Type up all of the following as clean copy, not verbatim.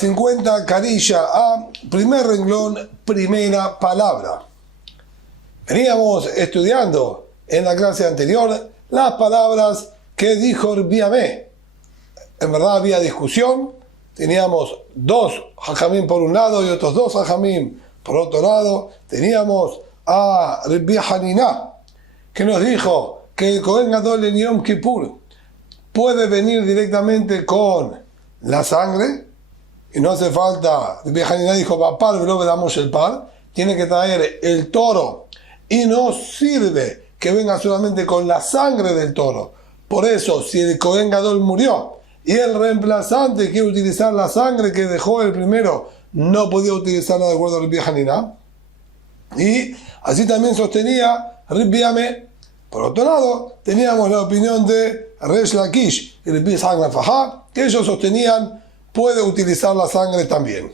50 Carilla A, primer renglón, primera palabra. Veníamos estudiando en la clase anterior las palabras que dijo Rabbi Amé. En verdad había discusión, teníamos dos hajamim por un lado y otros dos hajamim por otro lado. Teníamos a Rabbi Hanina, que nos dijo que el Kohen Gadol en Yom Kippur puede venir directamente con la sangre, y no hace falta, Rabbi Hanina dijo, Bapar velo vedamos el par, tiene que traer el toro, y no sirve que venga solamente con la sangre del toro. Por eso, si el Kohen Gadol murió, y el reemplazante quiere utilizar la sangre que dejó el primero, no podía utilizarla de acuerdo a Rabbi Hanina. Y así también sostenía Rabbi Amé. Por otro lado, teníamos la opinión de Resh Lakish y Rabbi Ishaq Fajá, que ellos sostenían puede utilizar la sangre también.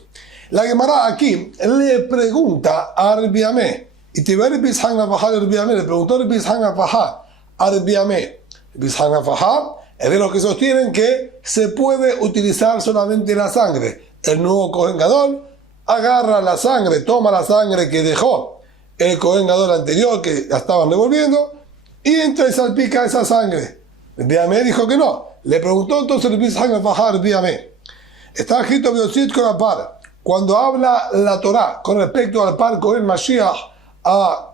La Gemara aquí le pregunta a Rabbi Amé, y te ve Rabbi Ishaq Fajá de Rabbi Amé, le preguntó Rabbi Ishaq Fajá a Rabbi Amé. Rabbi Ishaq Fajá es de los que sostienen que se puede utilizar solamente la sangre. El nuevo Kohen Gadol agarra la sangre, toma la sangre que dejó el Kohen Gadol anterior, que la estaban devolviendo, y entra y salpica esa sangre. Rabbi Amé dijo que no. Le preguntó entonces Rabbi Ishaq Fajá a Rabbi Amé. Está escrito Biotzit con la par. Cuando habla la Torá con respecto al par Kohen Mashiach, a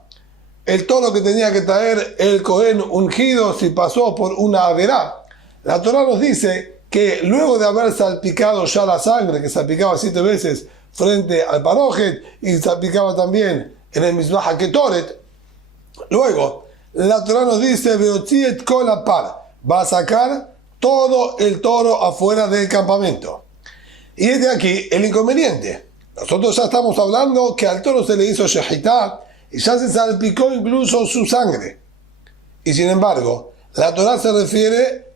el toro que tenía que traer el Kohen ungido si pasó por una averá, la Torá nos dice que luego de haber salpicado ya la sangre, que salpicaba 7 veces frente al parojet y salpicaba también en el Mizbah HaKetoret, luego la Torá nos dice Beotziet kol par, va a sacar todo el toro afuera del campamento. Y es de aquí el inconveniente. Nosotros ya estamos hablando que al toro se le hizo shehitá y ya se salpicó incluso su sangre. Y sin embargo, la Torá se refiere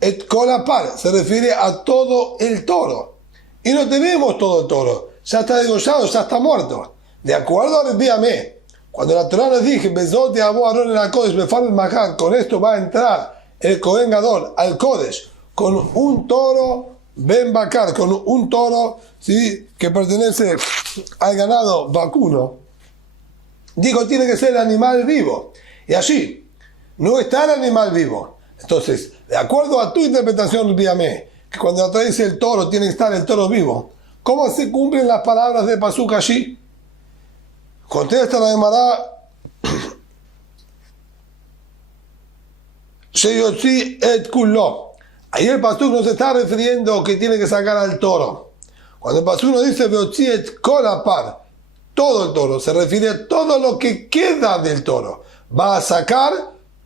et kol par, se refiere a todo el toro. Y no tenemos todo el toro. Ya está degollado, ya está muerto. De acuerdo a Rabbi Amé, cuando la Torá nos dije, Bezot de Abo Aarón en la Kodesh, Befar el Mahan, con esto va a entrar el Kohen Gadol al Kodesh, con un toro Ben Bakar, con un toro, ¿sí?, que pertenece al ganado vacuno. Dijo, tiene que ser el animal vivo. Y allí no está el animal vivo. Entonces, de acuerdo a tu interpretación, Rabbi Amé, que cuando la Torá dice el toro, tiene que estar el toro vivo, ¿cómo se cumplen las palabras de Pasuk allí? Contesta la Gemara, Sheyotzi et kulo. Ahí el Pasuk no se está refiriendo que tiene que sacar al toro. Cuando el Pasuk nos dice Beotzi et kol par, todo el toro, se refiere a todo lo que queda del toro. Va a sacar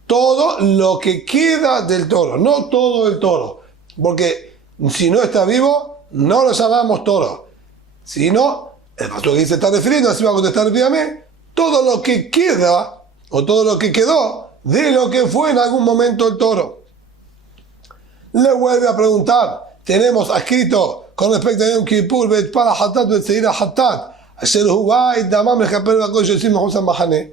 todo lo que queda del toro, no todo el toro. Porque si no está vivo, no lo llamamos toro. Si no, el Pasuk que se está refiriendo, así va a contestar Rabbi Amé, todo lo que queda, o todo lo que quedó, de lo que fue en algún momento el toro. Le vuelve a preguntar, tenemos escrito con respecto a Yom Kippur, Bet para Hatat, Bet Seira Hatat, Asher Hubai, Damam, Escaper, Bakoy, Yosim, Hosan, Mahane.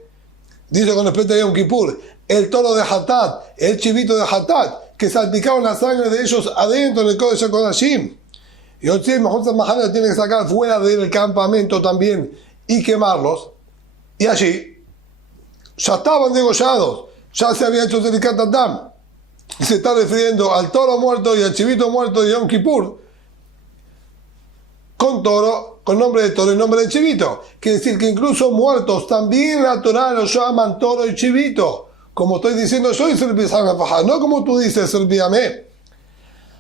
Dice con respecto a Yom Kippur, el toro de Hatat, el chivito de Hatat, que salpicaban la sangre de ellos adentro en el Kodesh HaKodashim. Y Yosim, Hosan, Mahane, lo tiene que sacar fuera del campamento también y quemarlos. Y allí ya estaban degollados, ya se había hecho Zerikat Adam. Y se está refiriendo al toro muerto y al chivito muerto de Yom Kippur con toro, con nombre de toro y nombre de chivito. Quiere decir que incluso muertos también la Torá los llaman toro y chivito. Como estoy diciendo yo, y Rabbi Ishaq Fajá, no como tú dices, Rabbi Amé.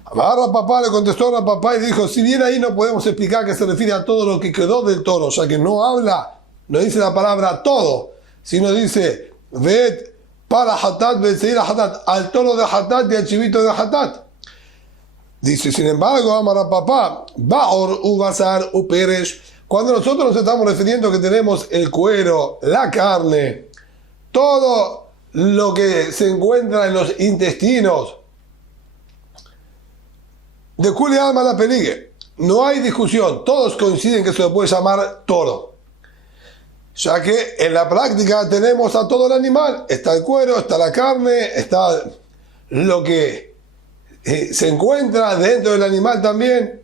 Amarra papá, le contestó a papá y dijo, si bien ahí no podemos explicar que se refiere a todo lo que quedó del toro, ya que no habla, no dice la palabra todo, sino dice, ved para Hatat, Betseir Hatat, al toro de Hatat y al chivito de Hatat. Dice, sin embargo, Amara papá, Baor, Ubazar, Uperesh, cuando nosotros nos estamos refiriendo que tenemos el cuero, la carne, todo lo que se encuentra en los intestinos, de Kuli Alma la Peligue, no hay discusión, todos coinciden que se le puede llamar toro. Ya que en la práctica tenemos a todo el animal, está el cuero, está la carne, está lo que se encuentra dentro del animal también.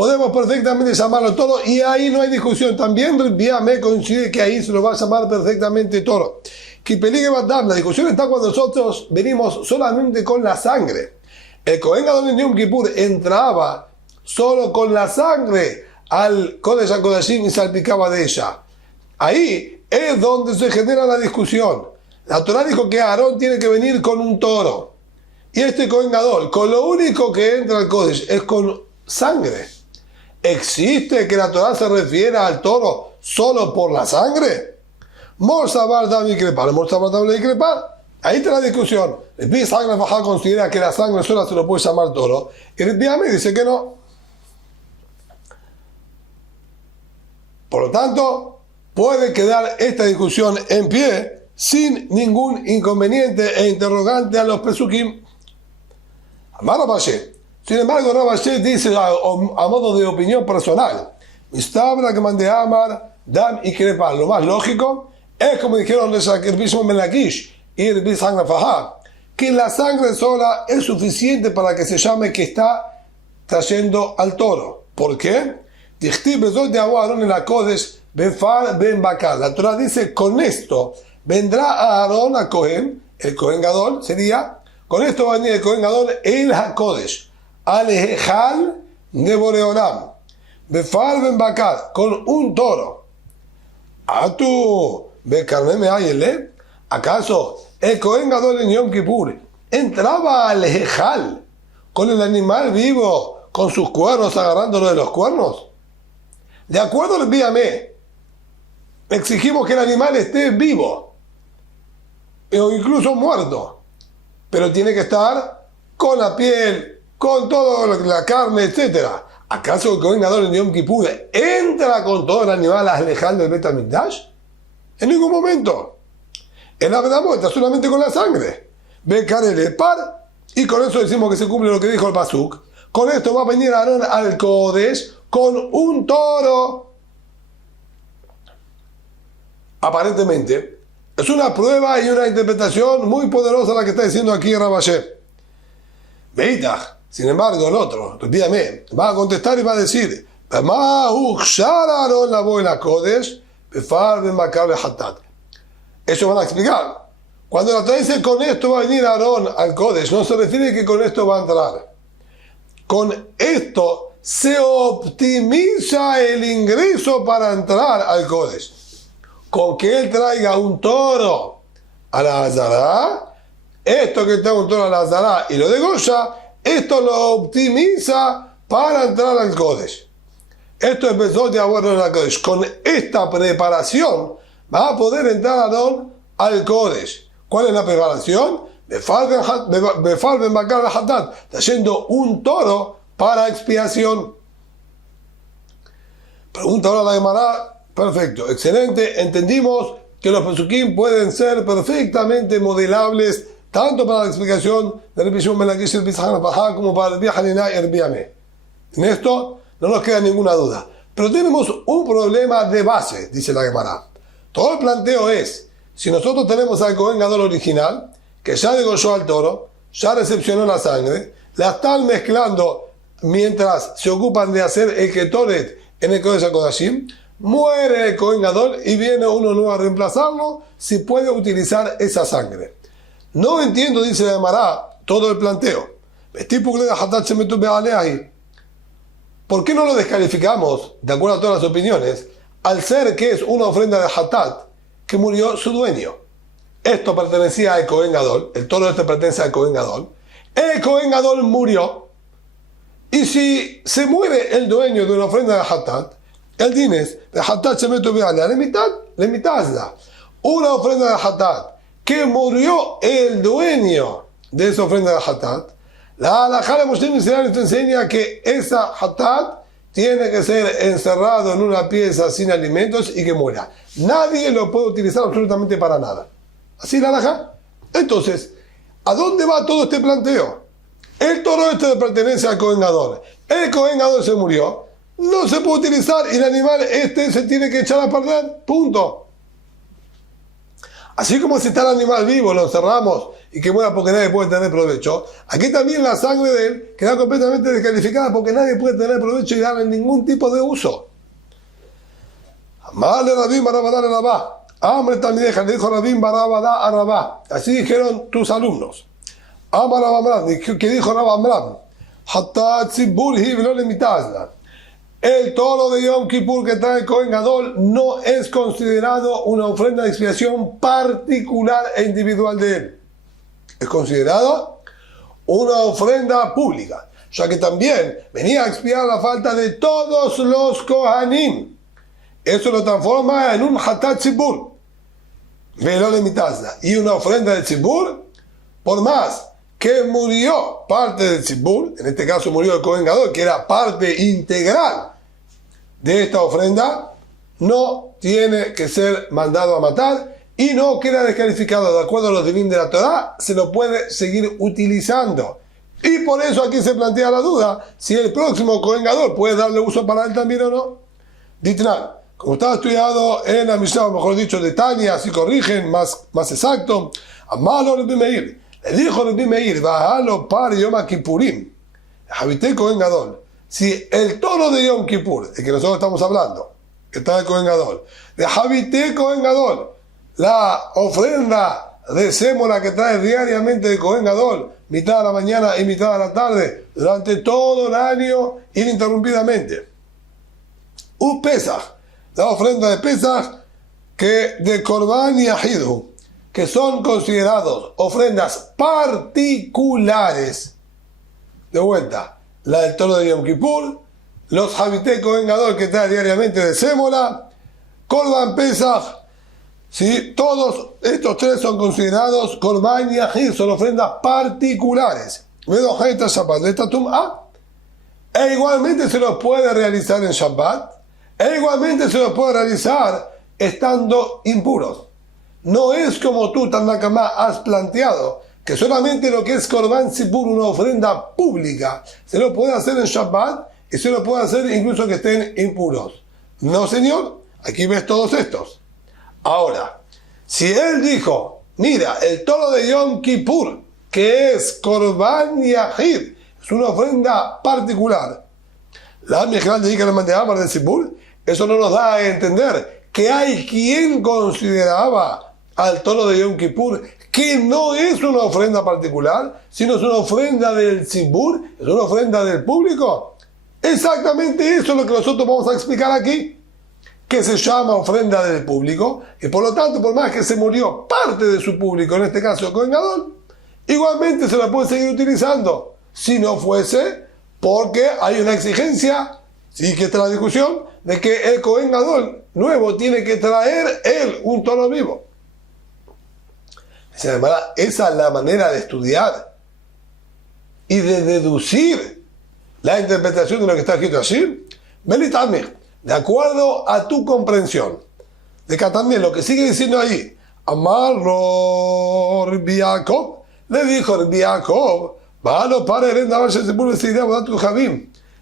podemos perfectamente llamarlo toro y ahí no hay discusión. También me coincide que ahí se lo va a llamar perfectamente toro. La discusión está cuando nosotros venimos solamente con la sangre. El Kohen Gadol en Yom Kippur entraba solo con la sangre al Kodesh HaKodashim y salpicaba de ella. Ahí es donde se genera la discusión. La Torah dijo que Aarón tiene que venir con un toro. Y este Kohen Gadol, con lo único que entra al Kodesh es con sangre. ¿Existe que la Torah se refiera al toro solo por la sangre? Ahí está la discusión. El Rabbi considera que la sangre sola se lo puede llamar toro. Y el Rabbi dice que no. Por lo tanto, puede quedar esta discusión en pie sin ningún inconveniente e interrogante a los pesukim. Amar Rabashé. Sin embargo, Rabashé dice a modo de opinión personal, Mistabra que mande Amar, Dam y Krepa. Lo más lógico es como dijeron los Shimon ben Lakish y Rabbi Fahá, que la sangre sola es suficiente para que se llame que está trayendo al toro. ¿Por qué? La Torah dice, con esto vendrá a Aarón a Cohen, el Kohen Gadol sería, con esto va a venir el Kohen Gadol el HaKodesh, al Ejal de Boreolam, Befar ben Bakar, con un toro. ¿Acaso el Kohen Gadol en Yom Kippur entraba al Ejal con el animal vivo, con sus cuernos, agarrándolo de los cuernos? De acuerdo al Bíame, exigimos que el animal esté vivo o incluso muerto, pero tiene que estar con la piel, con toda la carne, etc. ¿Acaso el Kohen Gadol en Yom Kippur entra con todo el animal al Ejal del Bet HaMikdash? En ningún momento. El Abedamot está solamente con la sangre. Bekar el Epar, y con eso decimos que se cumple lo que dijo el Pasuk. Con esto va a venir Aarón al Kodesh con un toro. Aparentemente, es una prueba y una interpretación muy poderosa la que está diciendo aquí Rabashé. Beitach, sin embargo, el otro, repítame, va a contestar y va a decir, eso van a explicar. Cuando la Torah dice con esto va a venir Aarón al Kodesh, no se refiere que con esto va a entrar. Con esto se optimiza el ingreso para entrar al Kodesh. Con que él traiga un toro a la Azara, esto que está un toro a la Azara y lo de Goya, esto lo optimiza para entrar al Kodesh. Esto es Bezot de Abuelo al Kodesh. Con esta preparación va a poder entrar Aarón al Kodesh. ¿Cuál es la preparación? Befar ben Bakar al-Hatat, trayendo un toro para expiación. Pregunta ahora la Gemara. Perfecto, excelente. Entendimos que los pesukim pueden ser perfectamente modelables tanto para la explicación de Rabbi Shimon ben Lakish y Rabbi Fahá como para Rabbi Hanina y Rabbi Ame. En esto no nos queda ninguna duda. Pero tenemos un problema de base, dice la Gemara. Todo el planteo es, si nosotros tenemos al Kohen Gadol original, que ya degolló al toro, ya recepcionó la sangre, la están mezclando mientras se ocupan de hacer el Ketoret en el Kodesh HaKodashim, muere el Kohen Gadol y viene uno nuevo a reemplazarlo, si puede utilizar esa sangre. No entiendo, dice la Gemara, todo el planteo. ¿Por qué no lo descalificamos, de acuerdo a todas las opiniones, al ser que es una ofrenda de Hatat que murió su dueño? Esto pertenecía al Kohen Gadol, el toro este pertenece al Kohen Gadol. El Kohen Gadol murió, y si se muere el dueño de una ofrenda de Hatat, el dines de Hatat se mete la mitad. Una ofrenda de Hatat que murió el dueño de esa ofrenda de Hatat, la halajá de Moshe Israel nos enseña que esa Hatat tiene que ser encerrado en una pieza sin alimentos y que muera. Nadie lo puede utilizar absolutamente para nada. ¿Así la halajá? Entonces, ¿a dónde va todo este planteo? El toro este le pertenece al Kohen Gadol. El Kohen Gadol se murió. No se puede utilizar y el animal este se tiene que echar a perder. Punto. Así como si está el animal vivo, lo encerramos y que muera porque nadie puede tener provecho, aquí también la sangre de él queda completamente descalificada porque nadie puede tener provecho y darle ningún tipo de uso. Amale Rabín Barabadá Rabá. Hambre también deja, le dijo Rabín Barabadá a Rabá. Así dijeron tus alumnos. Amar Rabamram, que dijo Rabamram. Hatta tzibur hi velo lemitazla. El toro de Yom Kippur que trae Kohen Gadol no es considerado una ofrenda de expiación particular e individual de él. Es considerado una ofrenda pública, ya que también venía a expiar la falta de todos los Kohanim. Eso lo transforma en un Hatat Tzibur, velo lemitazla, y una ofrenda de Tzibur, por más que murió parte del Tzibur, en este caso murió el Kohen Gadol, que era parte integral de esta ofrenda, no tiene que ser mandado a matar y no queda descalificado. De acuerdo a los divinos de la Torá, se lo puede seguir utilizando. Y por eso aquí se plantea la duda si el próximo Kohen Gadol puede darle uso para él también o no. Ditnan, como estaba estudiado en la Mishnah, mejor dicho, de Tania, si corrigen, más exacto, Amalo Rabbi Meir. Le dijo Rabbi Meir, bajalo par Yom Kippurim, habité Kohen Gadol. Si el toro de Yom Kippur, el que nosotros estamos hablando, que está de Kohen Gadol, de habité Kohen Gadol, la ofrenda de sémola que trae diariamente de Kohen Gadol, mitad de la mañana y mitad de la tarde, durante todo el año, ininterrumpidamente. Un Pesach, la ofrenda de Pesach, que de Korban y Ahidu, que son considerados ofrendas particulares. De vuelta, la del toro de Yom Kippur, los habité Kohen Gadol que trae diariamente de sémola, Korban Pesach, ¿sí? Todos estos tres son considerados Korban y Ahid, son ofrendas particulares. E igualmente se los puede realizar en Shabbat, e igualmente se los puede realizar estando impuros. No es como tú, Tanakama, has planteado, que solamente lo que es Korban Tzibur, una ofrenda pública, se lo puede hacer en Shabbat y se lo puede hacer incluso que estén impuros. No, señor, aquí ves todos estos. Ahora, si él dijo, mira, el toro de Yom Kippur, que es Korban Yahid, es una ofrenda particular, la Mejral de Iker Mandéamar de Tzibur, eso no nos da a entender que hay quien consideraba al toro de Yom Kippur que no es una ofrenda particular, sino es una ofrenda del Tzibur, es una ofrenda del público. Exactamente eso es lo que nosotros vamos a explicar aquí, que se llama ofrenda del público, y por lo tanto, por más que se murió parte de su público, en este caso el Kohen Gadol, igualmente se la puede seguir utilizando, si no fuese porque hay una exigencia, sí que está la discusión, de que el Kohen Gadol nuevo tiene que traer él un toro vivo. Esa es la manera de estudiar y de deducir la interpretación de lo que está escrito allí. De acuerdo a tu comprensión. De que también lo que sigue diciendo ahí, Amarro Rabbi Yaakov, le dijo Rabbi Yaakov,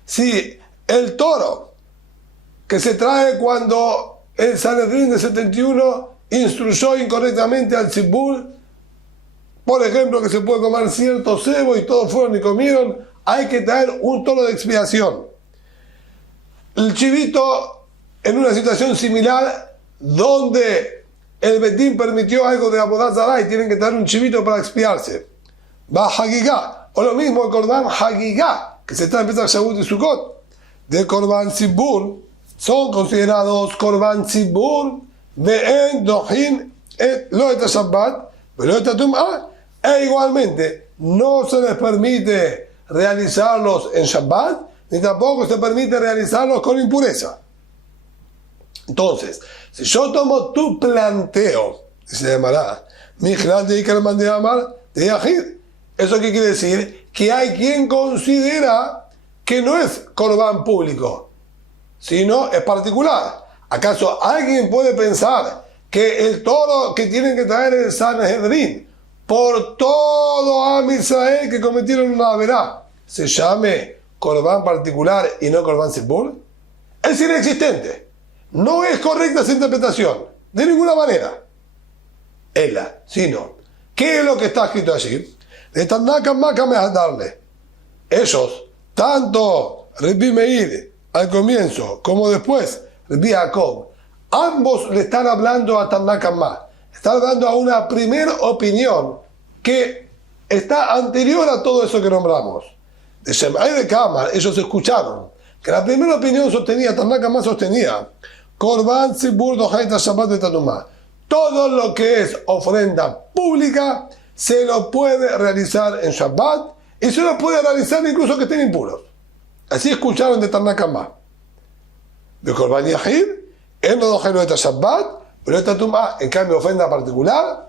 si el toro que se trae cuando el Sanedrín de 71 instruyó incorrectamente al Tzibur, por ejemplo, que se puede comer cierto cebo y todos fueron y comieron, hay que traer un toro de expiación. El chivito, en una situación similar, donde el Betín permitió algo de Avodat Zará y tienen que traer un chivito para expiarse. Va Hagigá, o lo mismo el Korban Hagigá, que se trae en Pesach, Shavuot y Sukkot, de Korban Tzibur, son considerados Korban Tzibur, ve'en dohin lo et Shabbat, pero et Tum'ah. E igualmente no se les permite realizarlos en Shabbat, ni tampoco se permite realizarlos con impureza. Entonces, si yo tomo tu planteo, se llamará Mijral de Iker Mandéamar de Yahid, ¿eso qué quiere decir? Que hay quien considera que no es Korban público, sino es particular. ¿Acaso alguien puede pensar que el toro que tienen que traer el Sanedrín por todo Am Israel que cometieron una averá se llame Korban particular y no Korban Tzibur? Es inexistente. No es correcta esa interpretación, de ninguna manera. Ella, sino ¿Qué es lo que está escrito allí? De Tanaka Makame a darle. Ellos, tanto Rabbi Meir al comienzo como después, Rabbi Jacob, ambos le están hablando a Tanaka Ma. Están hablando a una primera opinión que está anterior a todo eso que nombramos. De Shemai de Kamar, ellos escucharon que la primera opinión sostenía, Tanaka Ma sostenía, Korban Tzibur Dohaita Shabbat de Tatumá. Todo lo que es ofrenda pública se lo puede realizar en Shabbat y se lo puede realizar incluso que estén impuros. Así escucharon de Tanaka Ma. De Korban Yahid, él no dohaita de Shabbat, pero esta tumba, en cambio, ofrenda particular,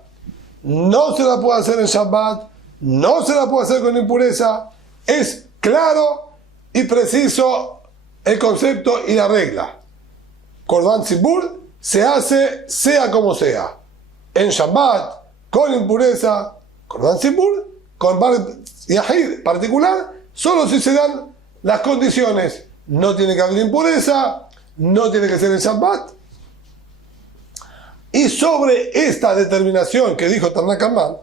no se la puede hacer en Shabbat, no se la puede hacer con impureza. Es claro y preciso el concepto y la regla. Korban Tzibur se hace sea como sea. En Shabbat, con impureza, Korban Tzibur, Korban Yahid particular, solo si se dan las condiciones. No tiene que haber impureza, no tiene que ser en Shabbat. Y sobre esta determinación que dijo Tanaka Ma,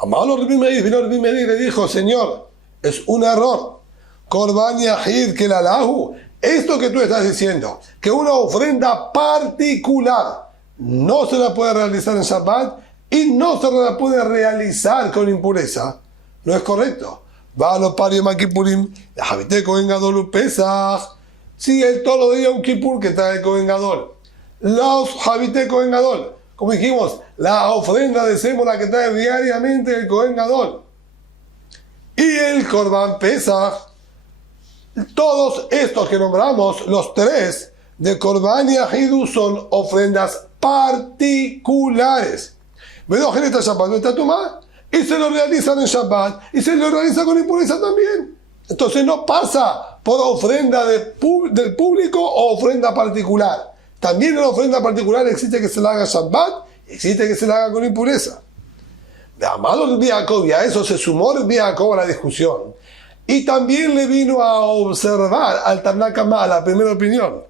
Amalo Rabbi Meir, vino Rabbi Meir y le dijo, Señor, es un error. Korban Yahid que la lahu. Esto que tú estás diciendo, que una ofrenda particular no se la puede realizar en Shabbat y no se la puede realizar con impureza, no es correcto. Va a los parios Makipurim, la Javité Kohen Gadol Pesach, sí, el toro de Yom Kippur que trae el Kohen Gadol. Los Javité Kohen Gadol, como dijimos, la ofrenda de sémola que trae diariamente el Kohen Gadol. Y el Korban Pesach. Todos estos que nombramos, los tres de Korban y Ahidu, son ofrendas particulares. Y se lo realizan en Shabbat y se lo realiza con impureza también. Entonces no pasa por ofrenda del público o ofrenda particular. También en la ofrenda particular existe que se la haga en Shabbat y existe que se la haga con impureza. De amado Rabbi Jacob, y a eso se sumó Rabbi Jacob a la discusión. Y también le vino a observar al Tanaka Ma, la primera opinión,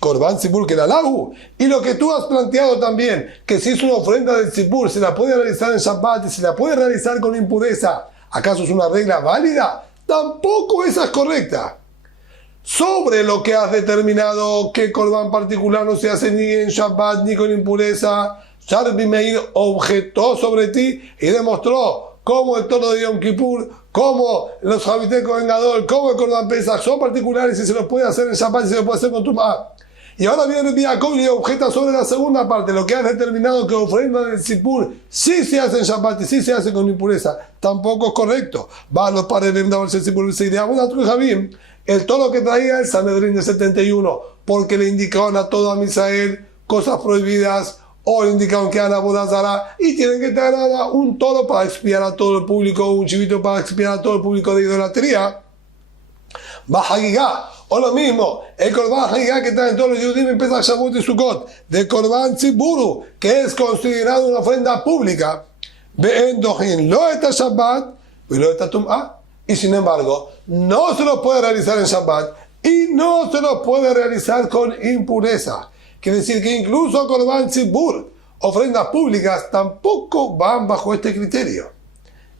Korban Tzibur que la lahu. Y lo que tú has planteado también, que si es una ofrenda del Tzibur, se la puede realizar en Shabbat y se la puede realizar con impureza, ¿acaso es una regla válida? Tampoco esa es correcta. Sobre lo que has determinado que Korban particular no se hace ni en Shabbat ni con impureza, Rabbi Meir objetó sobre ti y demostró cómo el toro de Yom Kippur, cómo los Javité Kohen Gadol, cómo el Korban Pesach son particulares y se los puede hacer en Shabbat y se los puede hacer con Tumá. Y ahora viene Rabbi Jacob y objeta sobre la segunda parte, lo que has determinado que ofrenda del Tzibur sí se hace en Shabbat y sí se hace con impureza. Tampoco es correcto. Va a los padres de Tzibur y el toro que traía el Sanedrín de 71, porque le indicaban a todo a Misael cosas prohibidas, o le indicaron que eran abodazara y tienen que traer un toro para expiar a todo el público, un chivito para expiar a todo el público de idolatría. Bahagigá, o lo mismo, el Korban Hagigá que traen todos los judíos en Pesach, Shavuot y Sukkot, de Korban Tziburu, que es considerado una ofrenda pública, Be'en Dohin, lo está Shabbat, y lo está Tum'ah, y sin embargo, no se lo puede realizar en Shabbat y no se lo puede realizar con impureza. Quiere decir que incluso Korban Tzibur, ofrendas públicas, tampoco van bajo este criterio.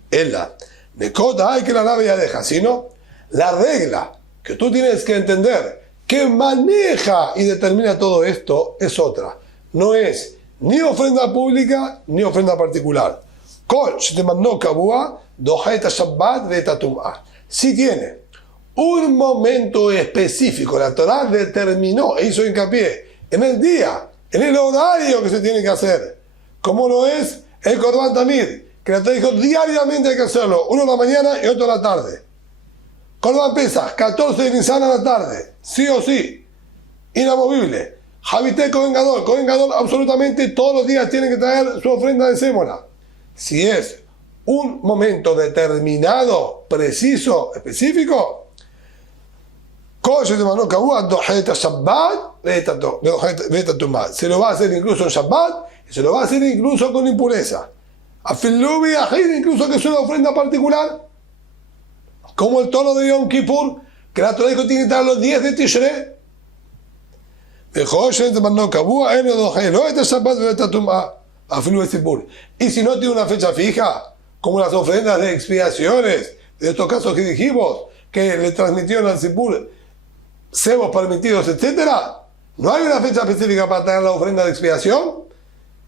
Es la Nekota hay que la nave ya deja, sino la regla que tú tienes que entender que maneja y determina todo esto es otra. No es ni ofrenda pública ni ofrenda particular. Si tiene un momento específico, la Torah determinó e hizo hincapié en el día, en el horario que se tiene que hacer, como lo es el Korban Tamid, que la Torah dijo diariamente hay que hacerlo, uno en la mañana y otro en la tarde. Korban Pesach, 14 de Nisan a la tarde, sí o sí, inamovible. Javité Kohen Gadol, absolutamente todos los días tienen que traer su ofrenda de sémola. Si es un momento determinado, preciso, específico, se lo va a hacer incluso en Shabbat y se lo va a hacer incluso con impureza. Incluso que es una ofrenda particular, como el toro de Yom Kippur, que la Torah dijo tiene que estar los 10 de Tishrei. Y si no tiene una fecha fija, como las ofrendas de expiaciones, de estos casos que dijimos, que le transmitieron al Tzibur cebos permitidos, etcétera. No hay una fecha específica para traer la ofrenda de expiación.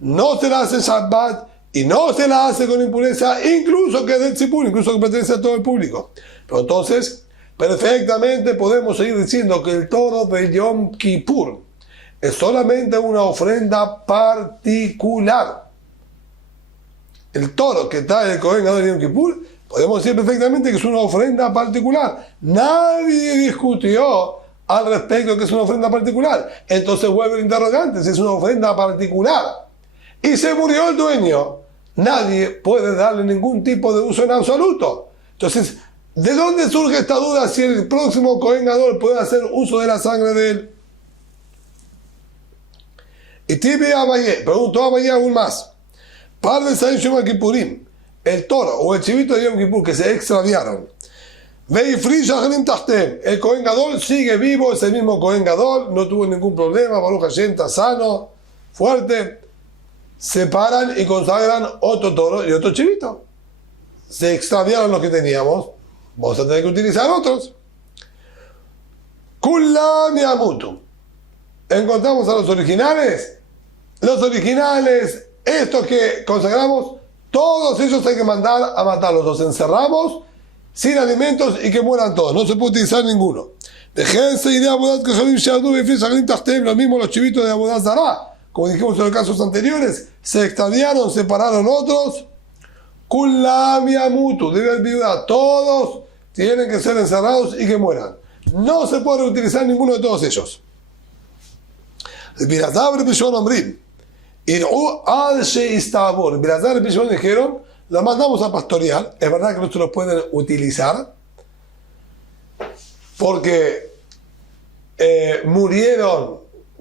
No se la hace en Shabbat y no se la hace con impureza, incluso que es del Tzibur, incluso que pertenece a todo el público. Pero entonces, perfectamente podemos seguir diciendo que el toro de Yom Kippur es solamente una ofrenda particular. El toro que trae el Kohen Gadol de Yom Kippur, podemos decir perfectamente que es una ofrenda particular. Nadie discutió al respecto que es una ofrenda particular. Entonces vuelve el interrogante, si es una ofrenda particular y se murió el dueño, nadie puede darle ningún tipo de uso en absoluto. Entonces, ¿de dónde surge esta duda si el próximo Kohen Gadol puede hacer uso de la sangre de él? Y Tibe Abaye, preguntó a Abaye aún más. Par de Yom Kippurim, el toro o el chivito de Yom Kippur que se extraviaron. El Kohen Gadol sigue vivo, es el mismo Kohen Gadol, no tuvo ningún problema, Baruch Hashem está sano, fuerte. Se paran y consagran otro toro y otro chivito. Se extraviaron los que teníamos, vamos a tener que utilizar otros. Kulam Yamutu. Encontramos a los originales. Los originales, estos que consagramos, todos ellos hay que mandar a matarlos. Los encerramos sin alimentos y que mueran todos. No se puede utilizar ninguno. Déjense y de Abodat Kajabim Shadu Befri Shagrim Tachtem, lo mismo los chivitos de Abodat Zará. Como dijimos en los casos anteriores, se extraviaron, separaron otros. Kulam Yamutu, debe viuda, todos tienen que ser encerrados y que mueran. No se puede utilizar ninguno de todos ellos. Birazar y Pishon Omrim. Al Sheistabur. Birazar y Pishon dijeron, la mandamos a pastorear. Es verdad que no se los pueden utilizar porque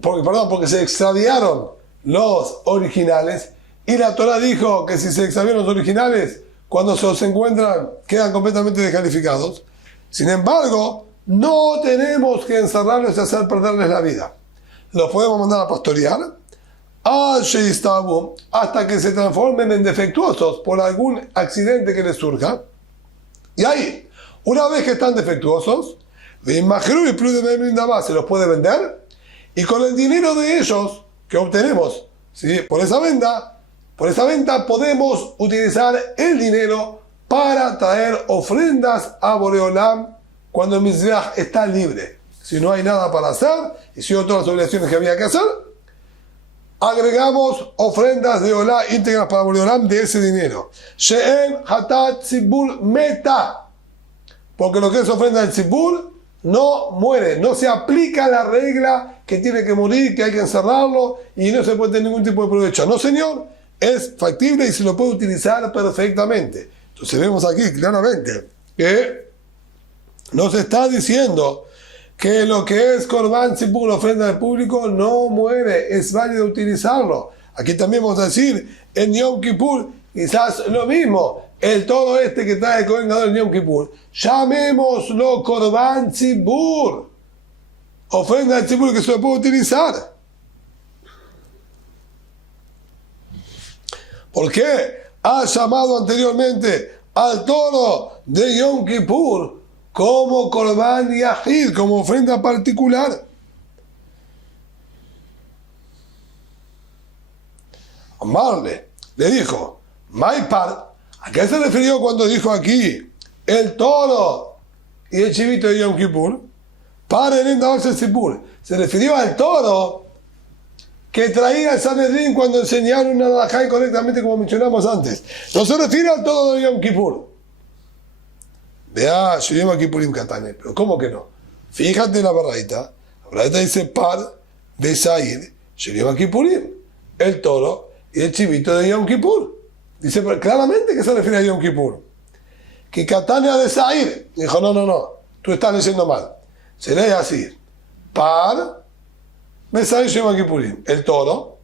porque se extraviaron los originales y la Torah dijo que si se extraviaron los originales, cuando se los encuentran quedan completamente descalificados. Sin embargo, no tenemos que encerrarlos y hacer perderles la vida. Los podemos mandar a pastorear hasta que se transformen en defectuosos por algún accidente que les surja. Y ahí, una vez que están defectuosos, se los puede vender y con el dinero de ellos que obtenemos, ¿sí?, por esa venta podemos utilizar el dinero para traer ofrendas a Boreolam cuando el Mizbeach está libre. Si no hay nada para hacer, y si todas las obligaciones que había que hacer, agregamos ofrendas de Olá íntegras para Boreolam de ese dinero. She'en hatat tzibur meta. Porque lo que es ofrenda del tzibur no muere, no se aplica la regla que tiene que morir, que hay que encerrarlo y no se puede tener ningún tipo de provecho. No, señor, es factible y se lo puede utilizar perfectamente. Entonces vemos aquí claramente que nos está diciendo que lo que es Korban Tzibur, la ofrenda del público, no muere, es válido utilizarlo. Aquí también vamos a decir, en Yom Kippur, quizás lo mismo, el toro este que trae el Kohen Gadol en Yom Kippur, llamémoslo Korban Tzibur, ofrenda del Tzibur que se lo puede utilizar. ¿Por qué ha llamado anteriormente al toro de Yom Kippur como Korban Yahid, como ofrenda particular? Amarle le dijo, Maipar, ¿a qué se refirió cuando dijo aquí el toro y el chivito de Yom Kippur? Para el Tzibur. Se refirió al toro que traía el Sanedrín cuando enseñaron a la Jai correctamente, como mencionamos antes. No se refiere al toro de Yom Kippur. Vea, yo Yom Kippurim Katane, pero ¿cómo que no? Fíjate la verdadita. La verdadita dice par de Sair, Yom Kippurim, el toro y el chivito de Yom Kippur. Dice claramente que se refiere a Yom Kippur. Que Katane de Sair. Dijo, no, tú estás leyendo mal. Se lee así. Par de Sair Yom Kippurim, el toro,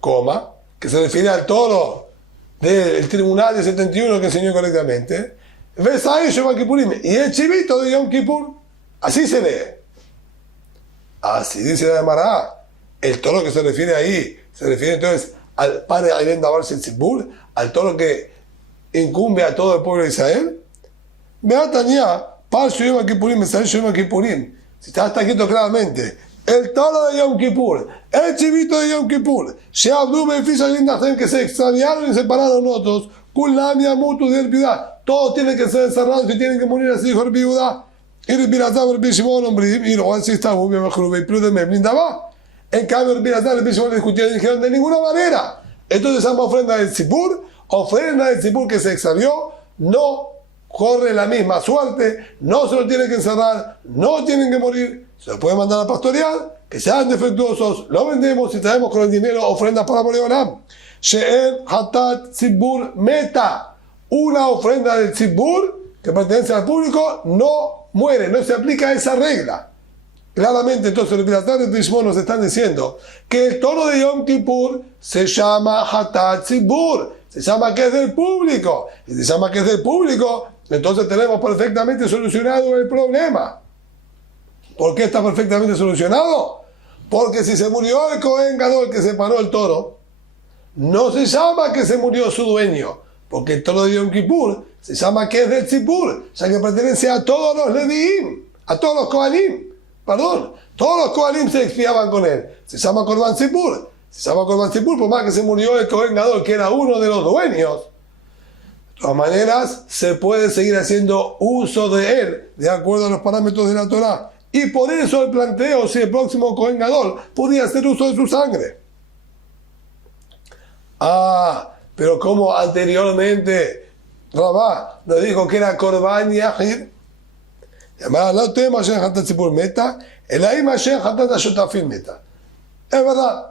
coma, que se refiere al toro del tribunal de 71 que enseñó correctamente. Y el chivito de Yom Kippur, así se lee. Así dice la Gemara. El toro que se refiere ahí, se refiere entonces al padre Ailén Davar Tzibur, al toro que incumbe a todo el pueblo de Israel? Beatania, Parshu Yom Kippurim, Mesal Yom Kippurim. Si está escrito claramente, el toro de Yom Kippur, el chivito de Yom Kippur, Sheabdu Befish Alindahem, que se extraviaron y separaron otros, Kulam Yamutu del Viudá, todos tienen que ser encerrados y tienen que morir así, hijo de Viudá. Y el Birazar, el Bishimon, hombre, y luego así está, muy bien, mejor, y plus de Memlinda va. En cambio, el Birazar, el Bishimon discutieron y dijeron, de ninguna manera. Entonces, esa ofrenda del Tzibur que se extravió, no corre la misma suerte, no se lo tienen que encerrar, no tienen que morir, se lo puede mandar a pastorear, que sean defectuosos, lo vendemos y traemos con el dinero ofrendas para Boreolam. She'en hatat tzibur meta, una ofrenda del tzibur que pertenece al público no muere, no se aplica esa regla. Claramente, entonces, los Birazar de Shimon nos están diciendo que el toro de Yom Kippur se llama hatat tzibur, se llama que es del público, y se llama que es del público, entonces tenemos perfectamente solucionado el problema. ¿Por qué está perfectamente solucionado? Porque si se murió el Cohen Gadol que separó el toro, no se llama que se murió su dueño, porque el toro de Yom Kippur se llama que es del Tzibur, ya que pertenece a todos los Leviim, a todos los Kohanim, perdón, todos los Kohanim se expiaban con él, se llama Korban Tzibur, por más que se murió el Cohen Gadol que era uno de los dueños. De todas maneras, se puede seguir haciendo uso de él, de acuerdo a los parámetros de la Torá. Y por eso el planteo si el próximo Cohen Gadol podía hacer uso de su sangre. Pero como anteriormente Rabá nos dijo que era Korban Yahid, no tema Shen Hatat Tzibur Meta, el Aima Shen Hatat Ashotafim Meta. Es verdad,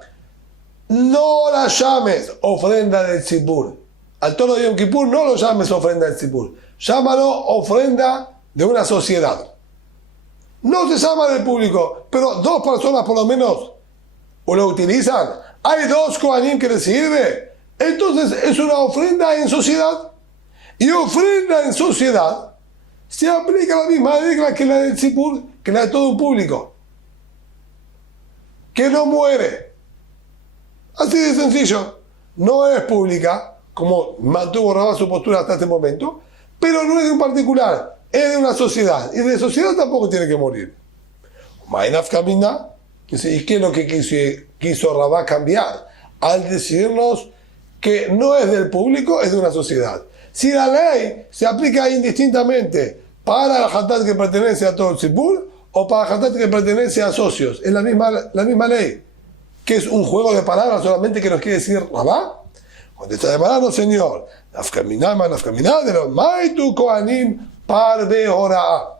no la llames ofrenda del Tzibur. Al toro de Yom Kippur no lo llames ofrenda del Tzibur, llámalo ofrenda de una sociedad. No se llama del público, pero dos personas por lo menos o lo utilizan. Hay dos Kohanim que les sirve. Entonces es una ofrenda en sociedad. Y ofrenda en sociedad se aplica la misma regla que la del Tzibur, que la de todo un público. Que no muere. Así de sencillo. No es pública, como mantuvo Rabá su postura hasta este momento, pero no es de un particular, es de una sociedad, y de sociedad tampoco tiene que morir. Mainaf Kamina, ¿y qué es lo que quiso Rabá cambiar? Al decirnos que no es del público, es de una sociedad. Si la ley se aplica indistintamente para el hatat que pertenece a todo el tzibur o para el hatat que pertenece a socios, es la misma ley, que es un juego de palabras solamente que nos quiere decir Rabá. Cuando está demandando, señor, nafkamina de los maitu kohanim par de Hora'a.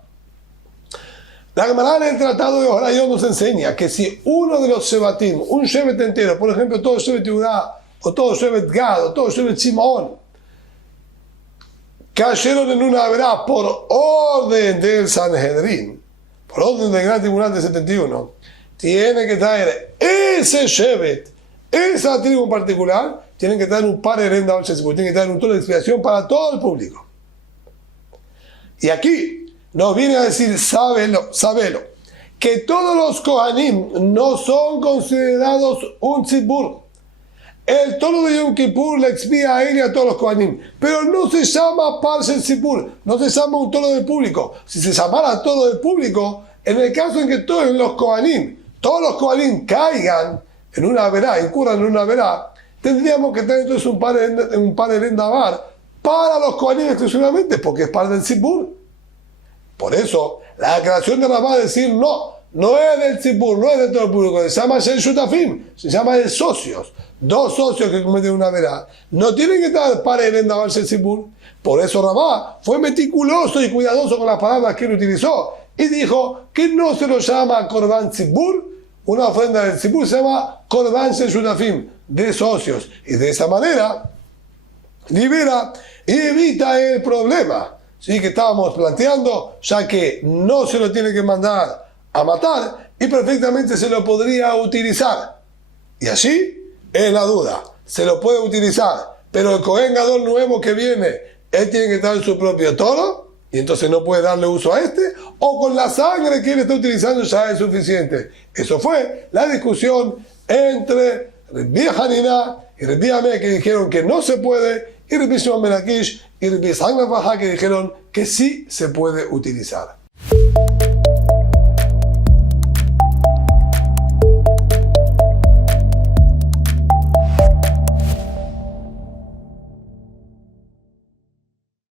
La Gemara en el tratado de Horayot nos enseña que si uno de los Shevatim, un Shevet entero, por ejemplo, todo Shevet Yehudá, o todo Shevet Gad, o todo Shevet Shimon, cayeron en una verá por orden del Sanhedrin, por orden del Gran Tribunal de 71, tiene que traer ese Shevet, esa tribu en particular, tienen que traer un par de herenda, tienen que traer un tono de expiación para todo el público. Y aquí nos viene a decir, sábelo, que todos los Kohanim no son considerados un tzibur. El toro de Yom Kippur le expía a él y a todos los Kohanim, pero no se llama Parsel Tzibur, no se llama un toro del público. Si se llamara toro del público, en el caso en que todos los Kohanim caigan en una verá, incurran en una verá, tendríamos que tener entonces un par de herenda para los Kohanim exclusivamente, porque es parte del tzibur. Por eso, la aclaración de Rabá es decir, no es del tzibur, no es de todo el público, se llama Shen Shutafim, se llama de socios. Dos socios que cometen una verá no tienen que estar para el herenda Shen tzibur. Por eso Rabá fue meticuloso y cuidadoso con las palabras que él utilizó y dijo que no se lo llama Korban Tzibur, una ofrenda del tzibur se llama Korban Shen Shutafim, de socios, y de esa manera libera y evita el problema, ¿sí?, que estábamos planteando, ya que no se lo tiene que mandar a matar y perfectamente se lo podría utilizar. Y allí es la duda, se lo puede utilizar, pero el Cohen Gadol nuevo que viene, él tiene que traer su propio toro y entonces no puede darle uso a este, o con la sangre que él está utilizando ya es suficiente. Eso fue la discusión entre Rabbi Hanina y Rabbi Amé, que dijeron que no se puede, y Rabbi Shimon ben Akish y Rabbi Yitzhak ben Fajá, que dijeron que sí se puede utilizar.